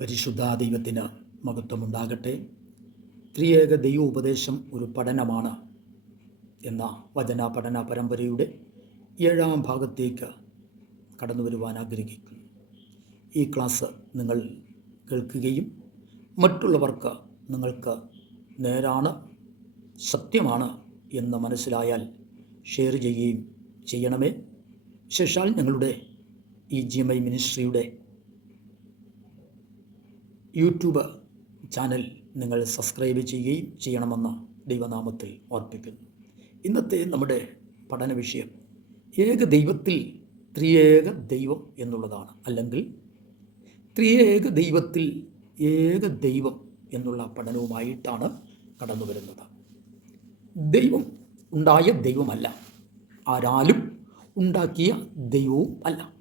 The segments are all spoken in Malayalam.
പരിശുദ്ധ ദൈവത്തിന് മഹത്വമുണ്ടാകട്ടെ. ത്രിയേക ദൈവ ഉപദേശം ഒരു പഠനമാണ് എന്ന വചന പഠന പരമ്പരയുടെ ഏഴാം ഭാഗത്തേക്ക് കടന്നു വരുവാൻ ആഗ്രഹിക്കുന്നു. ഈ ക്ലാസ് നിങ്ങൾ കേൾക്കുകയും മറ്റുള്ളവർക്ക് നിങ്ങൾക്ക് നേരാണ് സത്യമാണ് എന്ന് മനസ്സിലായാൽ ഷെയർ ചെയ്യുകയും ചെയ്യണമേ. ശേഷാൽ ഞങ്ങളുടെ ഈ ജി എം ഐ മിനിസ്ട്രിയുടെ യൂട്യൂബ് ചാനൽ നിങ്ങൾ സബ്സ്ക്രൈബ് ചെയ്യുകയും ചെയ്യണമെന്ന് ദൈവനാമത്തിൽ ഓർപ്പിക്കുന്നു. ഇന്നത്തെ നമ്മുടെ പഠന വിഷയം ഏക ദൈവത്തിൽ ത്രിയേക ദൈവം എന്നുള്ളതാണ്. അല്ലെങ്കിൽ ത്രിയേക ദൈവത്തിൽ ഏക ദൈവം എന്നുള്ള പഠനവുമായിട്ടാണ് കടന്നു വരുന്നത്. ദൈവം ഉണ്ടായ ദൈവമല്ല. ആരാലും ഉണ്ടാക്കിയ ദൈവവും അല്ല.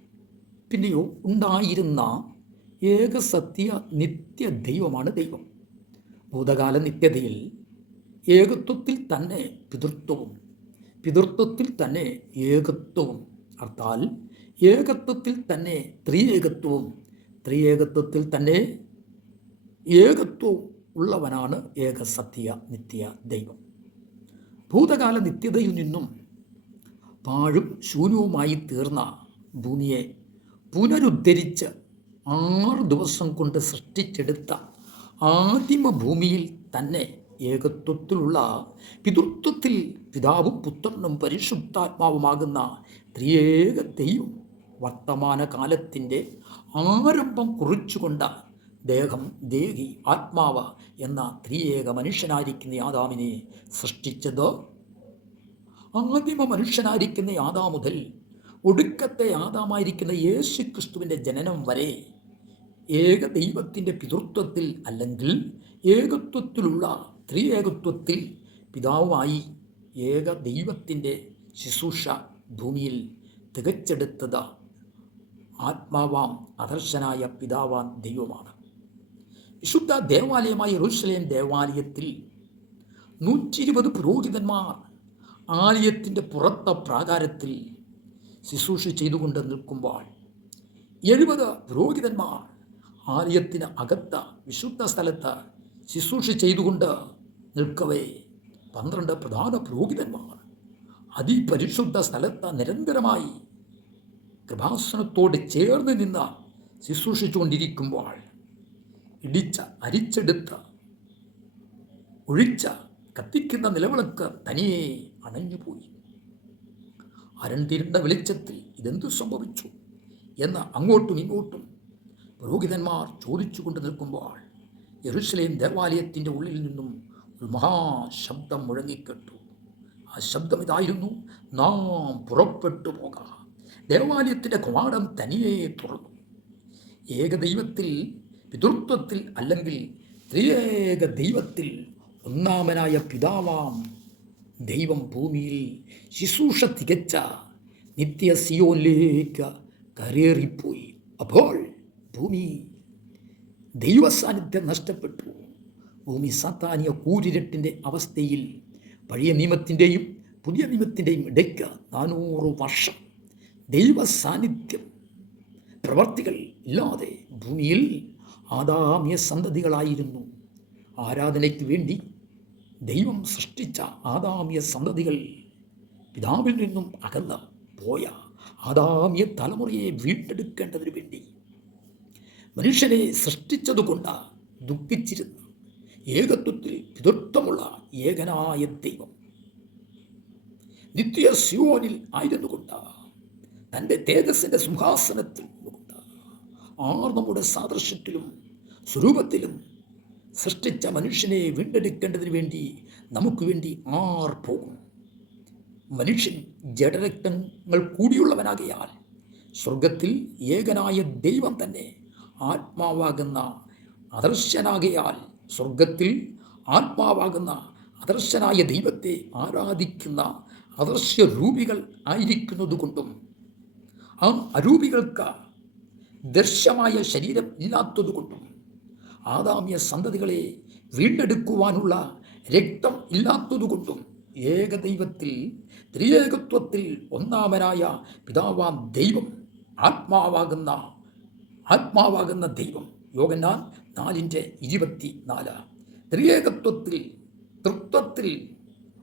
പിന്നെയോ ഉണ്ടായിരുന്ന ഏകസത്യ നിത്യ ദൈവമാണ് ദൈവം. ഭൂതകാല നിത്യതയിൽ ഏകത്വത്തിൽ തന്നെ പിതൃത്വവും പിതൃത്വത്തിൽ തന്നെ ഏകത്വവും. അർത്ഥാൽ ഏകത്വത്തിൽ തന്നെ ത്രിയേകത്വവും ത്രിയേകത്വത്തിൽ തന്നെ ഏകത്വവും ഉള്ളവനാണ് ഏക സത്യ നിത്യ ദൈവം. ഭൂതകാല നിത്യതയിൽ നിന്നും പാഴും ശൂന്യവുമായി തീർന്ന ഭൂമിയെ പുനരുദ്ധരിച്ച് ആറ് ദിവസം കൊണ്ട് സൃഷ്ടിച്ചെടുത്ത ആദിമ ഭൂമിയിൽ തന്നെ ഏകത്വത്തിലുള്ള പിതൃത്വത്തിൽ പിതാവും പുത്രനും പരിശുദ്ധാത്മാവുമാകുന്ന ത്രിയേക ദൈവം വർത്തമാന കാലത്തിന്റെ ആരംഭം കുറിച്ചുകൊണ്ട് ദേഹം ദേഹി ആത്മാവ് എന്ന ത്രിയേക മനുഷ്യനായിരിക്കുന്ന ആദാമിനെ സൃഷ്ടിച്ചത്. ആദിമ മനുഷ്യനായിരിക്കുന്ന ആദാ മുതൽ ഒടുക്കത്തെ ആദാമായിരിക്കുന്ന യേശു ക്രിസ്തുവിന്റെ ജനനം വരെ ഏക ദൈവത്തിന്റെ പിതൃത്വത്തിൽ അല്ലെങ്കിൽ ഏകത്വത്തിലുള്ള ത്രിയേകത്വത്തിൽ പിതാവായി ഏക ദൈവത്തിന്റെ ശുശ്രൂഷ ഭൂമിയിൽ തികച്ചെടുത്തത് ആത്മാവാം അദർശനായ പിതാവാം ദൈവമാണ്. വിശുദ്ധ ദേവാലയമായ റുസലേം ദേവാലയത്തിൽ നൂറ്റി ഇരുപത് പുരോഹിതന്മാർ ആലയത്തിന്റെ പുറത്ത പ്രാകാരത്തിൽ ശുശ്രൂഷ ചെയ്തുകൊണ്ട് നിൽക്കുമ്പോൾ എഴുപത് പുരോഹിതന്മാർ ആലയത്തിന് അകത്ത വിശുദ്ധ സ്ഥലത്ത് ശുശ്രൂഷ ചെയ്തുകൊണ്ട് നിൽക്കവേ. പന്ത്രണ്ട് പ്രധാന പുരോഹിതന്മാർ അതിപരിശുദ്ധ സ്ഥലത്ത് നിരന്തരമായി കൃപാസനത്തോട് ചേർന്ന് നിന്ന് ശുശ്രൂഷിച്ചുകൊണ്ടിരിക്കുമ്പോൾ ഇടിച്ച അരിച്ചെടുത്ത് ഒഴിച്ച കത്തിക്കുന്ന നിലവിളക്ക് തനിയെ അണഞ്ഞുപോയി. അരണ്ടിരുണ്ട വെളിച്ചത്തിൽ ഇതെന്തു സംഭവിച്ചു? എന്ന് അങ്ങോട്ടും ഇങ്ങോട്ടും പുരോഹിതന്മാർ ചോദിച്ചുകൊണ്ട് നിൽക്കുമ്പോൾ യെറുസലേം ദേവാലയത്തിന്റെ ഉള്ളിൽ നിന്നും ഒരു മഹാശബ്ദം മുഴങ്ങിക്കെട്ടു. ആ ശബ്ദം ഇതായിരുന്നു നാം പുറപ്പെട്ടു പോകാം. ദേവാലയത്തിന്റെ കവാടം തനിയെ തുറന്നു. ഏകദൈവത്തിൽ പിതൃത്വത്തിൽ അല്ലെങ്കിൽ ത്രിയേക ദൈവത്തിൽ ഒന്നാമനായ പിതാവാം ദൈവം ഭൂമിയിൽ ശുശ്രൂഷ തികച്ച നിത്യ സിയോനിലേക്ക് കരേറിപ്പോയി. അപ്പോൾ ഭൂമി ദൈവസാന്നിധ്യം നഷ്ടപ്പെട്ടു. ഭൂമി സാത്താനിയ കൂരിരട്ടിന്റെ അവസ്ഥയിൽ പഴയ നിയമത്തിന്റെയും പുതിയ നിയമത്തിന്റെയും ഇടയ്ക്ക് നാനൂറ് വർഷം ദൈവ സാന്നിധ്യം പ്രവർത്തികൾ ഇല്ലാതെ ഭൂമിയിൽ ആദാമ്യ സന്തതികളായിരുന്നു. ആരാധനയ്ക്ക് വേണ്ടി ദൈവം സൃഷ്ടിച്ച ആദാമ്യ സന്തതികൾ പിതാവിൽ നിന്നും അകന്ന് പോയ ആദാമ്യ തലമുറയെ വീണ്ടെടുക്കേണ്ടതിന് വേണ്ടി മനുഷ്യനെ സൃഷ്ടിച്ചതുകൊണ്ട് ദുഃഖിച്ചിരുന്ന ഏകത്വത്തിൽ പിതൃത്വമുള്ള ഏകനായ ദൈവം. നിത്യ സിയോനിൽ ആയിരുന്നുകൊണ്ട് തന്റെ തേജസ്സിന്റെ സിംഹാസനത്തിൽ കൊണ്ട്. ആർ നമ്മുടെ സാദൃശ്യത്തിലും സ്വരൂപത്തിലും സൃഷ്ടിച്ച മനുഷ്യനെ വീണ്ടെടുക്കേണ്ടതിന് വേണ്ടി നമുക്ക് വേണ്ടി ആർ പോകും. മനുഷ്യൻ ജഡരക്തങ്ങൾ കൂടിയുള്ളവനാകിയാൽ സ്വർഗത്തിൽ ഏകനായ ദൈവം തന്നെ ആത്മാവാകുന്ന അദർശനാകയാൽ സ്വർഗത്തിൽ ആത്മാവാകുന്ന അദർശനായ ദൈവത്തെ ആരാധിക്കുന്ന അദർശ്യ രൂപികൾ ആയിരിക്കുന്നതുകൊണ്ടും ആ അരൂപികൾക്ക് ദർശമായ ശരീരം ഇല്ലാത്തതുകൊണ്ടും ആദാമ്യ സന്തതികളെ വീണ്ടെടുക്കുവാനുള്ള രക്തം ഇല്ലാത്തതുകൊണ്ടും ഏകദൈവത്തിൽ ത്രിയേകത്വത്തിൽ ഒന്നാമനായ പിതാവാൻ ദൈവം ആത്മാവാകുന്ന ആത്മാവാകുന്ന ദൈവം. യോഗനാൻ നാലിന്റെ ഇരുപത്തി നാല് ത്രിയേകത്വത്തിൽ തൃത്വത്തിൽ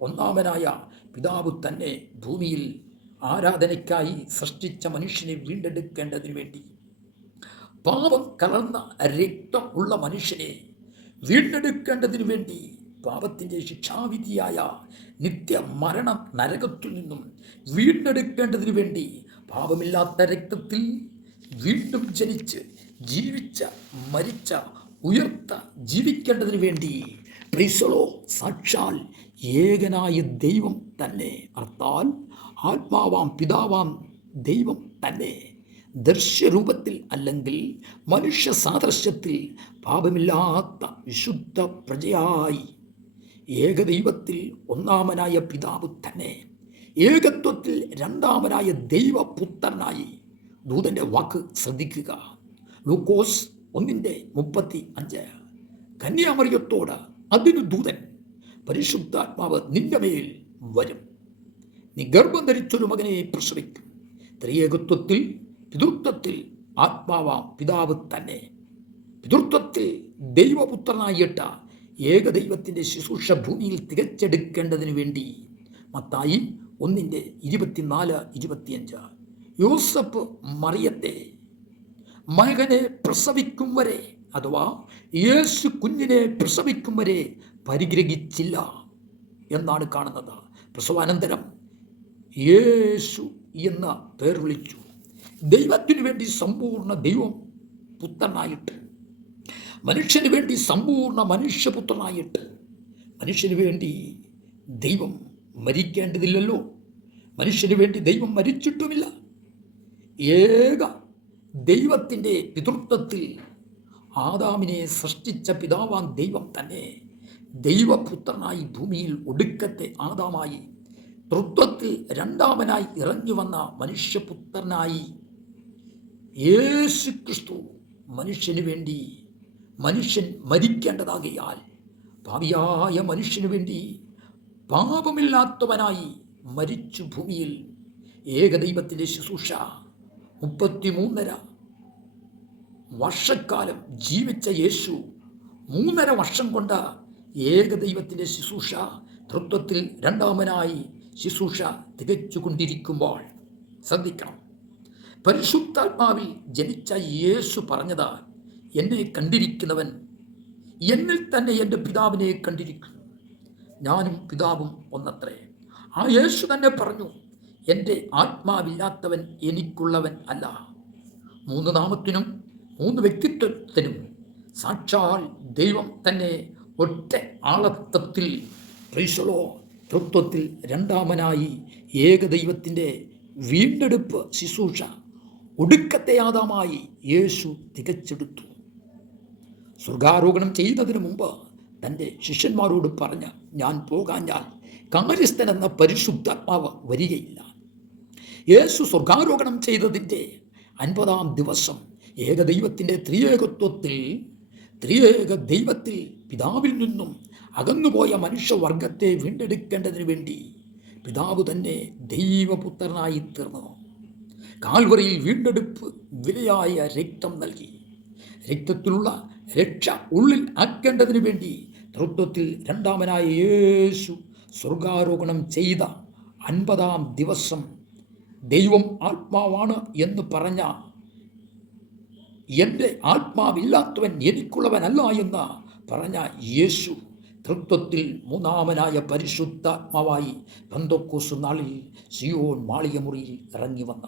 ഒന്നാമനായ പിതാവ് തന്നെ ഭൂമിയിൽ ആരാധനയ്ക്കായി സൃഷ്ടിച്ച മനുഷ്യനെ വീണ്ടെടുക്കേണ്ടതിനു വേണ്ടി. പാപം കലർന്ന രക്തം ഉള്ള മനുഷ്യനെ വീണ്ടെടുക്കേണ്ടതിനു വേണ്ടി പാപത്തിന്റെ ശിക്ഷാവിധിയായ നിത്യ മരണം നരകത്തിൽ നിന്നും വീണ്ടെടുക്കേണ്ടതിനു വേണ്ടി പാപമില്ലാത്ത രക്തത്തിൽ വീണ്ടും ജനിച്ച് ജീവിച്ച മരിച്ച ഉയർത്ത ജീവിക്കേണ്ടതിന് വേണ്ടി പ്രീസളോ സാക്ഷാൽ ഏകനായ ദൈവം തന്നെ. അർത്ഥാൽ ആത്മാവാം പിതാവാം ദൈവം തന്നെ. ദൃശ്യരൂപത്തിൽ അല്ലെങ്കിൽ മനുഷ്യ സാദൃശ്യത്തിൽ പാപമില്ലാത്ത വിശുദ്ധ പ്രജയായി ഏകദൈവത്തിൽ ഒന്നാമനായ പിതാവ് തന്നെ. ഏകത്വത്തിൽ രണ്ടാമനായ ദൈവപുത്രനായി ദൂതന്റെ വാക്ക് ശ്രദ്ധിക്കുക. ലൂക്കോസ് ഒന്നിന്റെ മുപ്പത്തി അഞ്ച് കന്യാമറിയത്തോട് അതിനു ദൂതൻ പരിശുദ്ധാത്മാവ് നിന്റെ മേൽ വരും. നീ ഗർഭം ധരിച്ചൊരു മകനെ പ്രസവിക്കും. ത്രിയേകത്വത്തിൽ പിതൃത്വത്തിൽ ആത്മാവാം പിതാവ് തന്നെ. പിതൃത്വത്തിൽ ദൈവപുത്രനായിട്ട ഏകദൈവത്തിന്റെ ശുശ്രൂഷ ഭൂമിയിൽ തികച്ചെടുക്കേണ്ടതിന് വേണ്ടി. മത്തായി ഒന്നിന്റെ ഇരുപത്തിനാല് ഇരുപത്തിയഞ്ച്. യോസഫ് മറിയത്തെ മകനെ പ്രസവിക്കും വരെ അഥവാ യേശു കുഞ്ഞിനെ പ്രസവിക്കും വരെ പരിഗ്രഹിച്ചില്ല എന്നാണ് കാണുന്നത്. പ്രസവാനന്തരം യേശു എന്ന പേർ വിളിച്ചു. ദൈവത്തിനു വേണ്ടി സമ്പൂർണ ദൈവം പുത്രനായിട്ട് മനുഷ്യന് വേണ്ടി സമ്പൂർണ മനുഷ്യപുത്രനായിട്ട് മനുഷ്യന് വേണ്ടി ദൈവം മരിക്കേണ്ടതില്ലല്ലോ. മനുഷ്യന് വേണ്ടി ദൈവം മരിച്ചിട്ടുമില്ല. ഏക ദൈവത്തിന്റെ പിതൃത്വത്തിൽ ആദാമിനെ സൃഷ്ടിച്ച പിതാവാൻ ദൈവം തന്നെ ദൈവപുത്രനായി ഭൂമിയിൽ ഒടുക്കത്തെ ആദാമായി തൃത്വത്തിൽ രണ്ടാമനായി ഇറങ്ങി വന്ന മനുഷ്യപുത്രനായി യേശു ക്രിസ്തു മനുഷ്യന് വേണ്ടി മനുഷ്യൻ മരിക്കേണ്ടതാകയാൽ ഭാവിയായ മനുഷ്യന് വേണ്ടി പാപമില്ലാത്തവനായി മരിച്ചു ഭൂമിയിൽ ഏകദൈവത്തിന്റെ ശുശ്രൂഷ മുപ്പത്തിമൂന്നര വർഷക്കാലം ജീവിച്ച യേശു മൂന്നര വർഷം കൊണ്ട് ഏകദൈവത്തിന്റെ ശുശ്രൂഷ തൃത്വത്തിൽ രണ്ടാമനായി ശുശ്രൂഷ തികച്ചുകൊണ്ടിരിക്കുമ്പോൾ ശ്രദ്ധിക്കണം. പരിശുദ്ധാത്മാവിൽ ജനിച്ച യേശു പറഞ്ഞത് എന്നെ കണ്ടിരിക്കുന്നവൻ എന്നിൽ തന്നെ എന്റെ പിതാവിനെ കണ്ടിരിക്കുന്നു ഞാനും പിതാവും ഒന്നത്രേ. ആ യേശു തന്നെ പറഞ്ഞു എന്റെ ആത്മാവില്ലാത്തവൻ എനിക്കുള്ളവൻ അല്ല. മൂന്ന് നാമത്തിനും മൂന്ന് വ്യക്തിത്വത്തിനും സാക്ഷാൽ ദൈവം തന്നെ ഒറ്റ ആളത്വത്തിൽ ത്രിശുളോ തൃത്വത്തിൽ രണ്ടാമനായി ഏകദൈവത്തിന്റെ വീണ്ടെടുപ്പ് ശുശ്രൂഷ ഒടുക്കത്തെ ആദാമായി യേശു തികച്ചെടുത്തു. സ്വർഗാരോഹണം ചെയ്യുന്നതിന് മുമ്പ് തന്റെ ശിഷ്യന്മാരോട് പറഞ്ഞ് ഞാൻ പോകാഞ്ഞാൽ എന്ന പരിശുദ്ധാത്മാവ് വരികയില്ല. യേശു സ്വർഗാരോഹണം ചെയ്തതിന്റെ അൻപതാം ദിവസം ഏകദൈവത്തിന്റെ ത്രിയേകത്വത്തിൽ ത്രിയേക ദൈവത്തിൽ പിതാവിൽ നിന്നും അകന്നുപോയ മനുഷ്യവർഗത്തെ വീണ്ടെടുക്കേണ്ടതിന് വേണ്ടി പിതാവ് തന്നെ ദൈവപുത്രനായി തീർന്നു. കാൽവറിയിൽ വീണ്ടെടുപ്പ് വിലയായ രക്തം നൽകി. രക്തത്തിലുള്ള രക്ഷ ഉള്ളിൽ ആക്കേണ്ടതിന് വേണ്ടി തൃത്വത്തിൽ രണ്ടാമനായ യേശു സ്വർഗാരോഹണം ചെയ്ത അൻപതാം ദിവസം ദൈവം ആത്മാവാണ് എന്ന് പറഞ്ഞ എന്റെ ആത്മാവില്ലാത്തവൻ എനിക്കുള്ളവനല്ല എന്ന് പറഞ്ഞ യേശു തൃത്വത്തിൽ മൂന്നാമനായ പരിശുദ്ധാത്മാവായി ബന്ധക്കൂസ് നാളിൽ സിയോൻ മാളികമുറിയിൽ ഇറങ്ങി വന്ന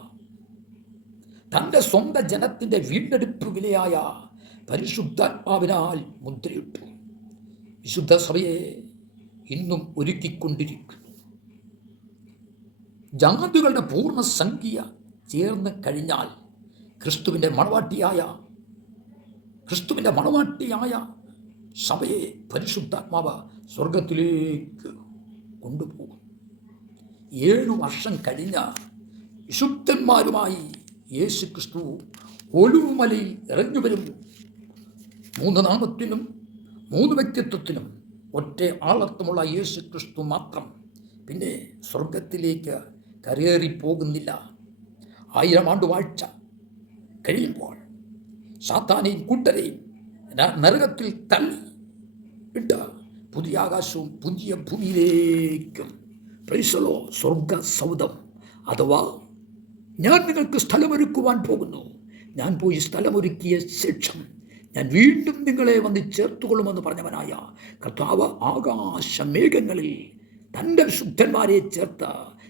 തന്റെ സ്വന്തം ജനത്തിന്റെ വീണ്ടെടുപ്പ് വിലയായ പരിശുദ്ധാത്മാവിനാൽ മുദ്രയിട്ടു. വിശുദ്ധ സഭയെ ഇന്നും ഒരുക്കിക്കൊണ്ടിരിക്കുന്നു. ജാതികളുടെ പൂർണസംഖ്യ ചേർന്ന് കഴിഞ്ഞാൽ ക്രിസ്തുവിന്റെ മണവാട്ടിയായ ക്രിസ്തുവിന്റെ മണവാട്ടിയായ സഭയെ പരിശുദ്ധാത്മാവ് സ്വർഗത്തിലേക്ക് കൊണ്ടുപോകും. ഏഴു വർഷം കഴിഞ്ഞ വിശുദ്ധന്മാരുമായി യേശു ക്രിസ്തു ഒലുമലയിൽ ഇറങ്ങി വരും. മൂന്ന് നാമത്തിനും മൂന്ന് വ്യക്തിത്വത്തിനും ഒറ്റ ആളർത്ഥമുള്ള യേശു ക്രിസ്തു മാത്രം പിന്നെ സ്വർഗത്തിലേക്ക് കരേറി പോകുന്നില്ല. ആയിരം ആണ്ട് വാഴ്ച കഴിയുമ്പോൾ സാത്താനെയും കൂട്ടരെയും നരകത്തിൽ തള്ളി ഇട്ട് പുതിയ ആകാശവും പുതിയ ഭൂമിയിലേക്കും. പ്രൈസലോ സ്വർഗ സൗദം അഥവാ ഞാൻ നിങ്ങൾക്ക് സ്ഥലമൊരുക്കുവാൻ പോകുന്നു. ഞാൻ പോയി സ്ഥലമൊരുക്കിയ ശേഷം ഞാൻ വീണ്ടും നിങ്ങളെ വന്ന് ചേർത്തുകൊള്ളുമെന്ന് പറഞ്ഞവനായ കർത്താവ് ആകാശമേഘങ്ങളിൽ തന്റെ ശുദ്ധന്മാരെ ചേർത്ത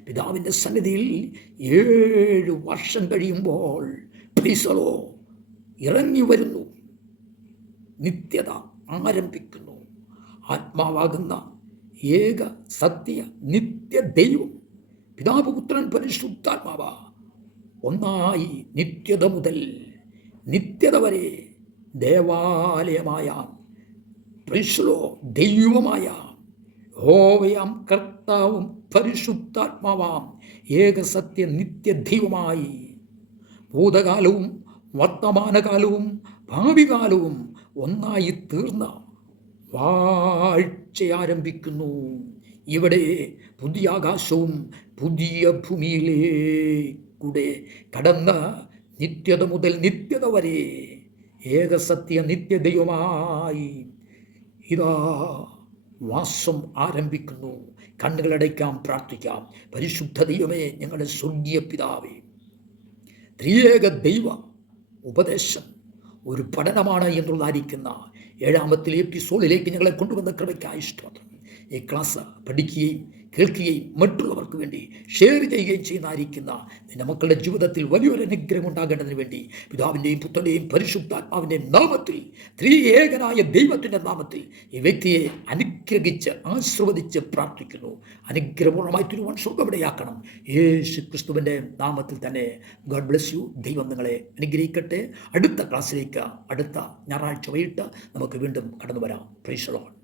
പിതാവിന്റെ സന്നിധിയിൽ ഏഴ് വർഷം കഴിയുമ്പോൾ പ്രീസലോ ഇറങ്ങി വരുന്നു. നിത്യത ആരംഭിക്കുന്നു. ആത്മാവാകുന്ന ഏക സത്യ നിത്യ ദൈവം പിതാവ് പുത്രൻ പരിശുദ്ധാത്മാവ. ഒന്നായി നിത്യത മുതൽ നിത്യത വരെ ദേവാലയമായ പ്രിശ്ലോ ദൈവമായ. ഹോവയാം കർത്താവും പരിശുദ്ധാത്മാവാം ഏകസത്യ നിത്യദൈവമായി ഭൂതകാലവും വർത്തമാനകാലവും ഭാവികാലവും ഒന്നായി തീർന്ന വാഴ്ച ആരംഭിക്കുന്നു. ഇവിടെ പുതിയ ആകാശവും പുതിയ ഭൂമിയിലേക്കൂടെ കടന്ന നിത്യത മുതൽ നിത്യത വരെ ഏകസത്യ നിത്യദൈവമായി ഇതാ വാസം ആരംഭിക്കുന്നു. കണ്ണുകളടയ്ക്കാം പ്രാർത്ഥിക്കാം. പരിശുദ്ധ ദൈവമേ ഞങ്ങളുടെ സ്വർഗീയ പിതാവേ. ത്രിയേക ദൈവ ഉപദേശം ഒരു പഠനമാണ് എന്നുള്ളതായിരിക്കുന്ന ഏഴാമത്തിലെ എപ്പിസോഡിലേക്ക് ഞങ്ങളെ കൊണ്ടുവന്ന കൃപയ്ക്കായി സ്തോത്രം. ഈ ക്ലാസ് പഠിക്കുകയും കേൾക്കുകയും മറ്റുള്ളവർക്ക് വേണ്ടി ഷെയർ ചെയ്യുകയും ചെയ്യുന്നതായിരിക്കുന്ന നിന്റെ മക്കളുടെ ജീവിതത്തിൽ വലിയൊരു അനുഗ്രഹം ഉണ്ടാകേണ്ടതിന് വേണ്ടി പിതാവിന്റെയും പുത്രന്റെയും പരിശുദ്ധാത്മാവിന്റെയും നാമത്തിൽ ത്രിയേകനായ ദൈവത്തിന്റെ നാമത്തിൽ ഈ വ്യക്തിയെ അനുഗ്രഹിച്ച് ആശ്രവദിച്ച് പ്രാർത്ഥിക്കുന്നു. അനുഗ്രഹപൂർണമായി തിരുവൻ സ്വർഗമിടയാക്കണം യേശു ക്രിസ്തുവിന്റെ നാമത്തിൽ തന്നെ ഗോഡ് ബ്ലെസ് യു ദൈവം നിങ്ങളെ അനുഗ്രഹിക്കട്ടെ. അടുത്ത ക്ലാസ്സിലേക്ക് അടുത്ത ഞായറാഴ്ച വൈകിട്ട് നമുക്ക് വീണ്ടും കടന്നു വരാം പ്രൈസലോൺ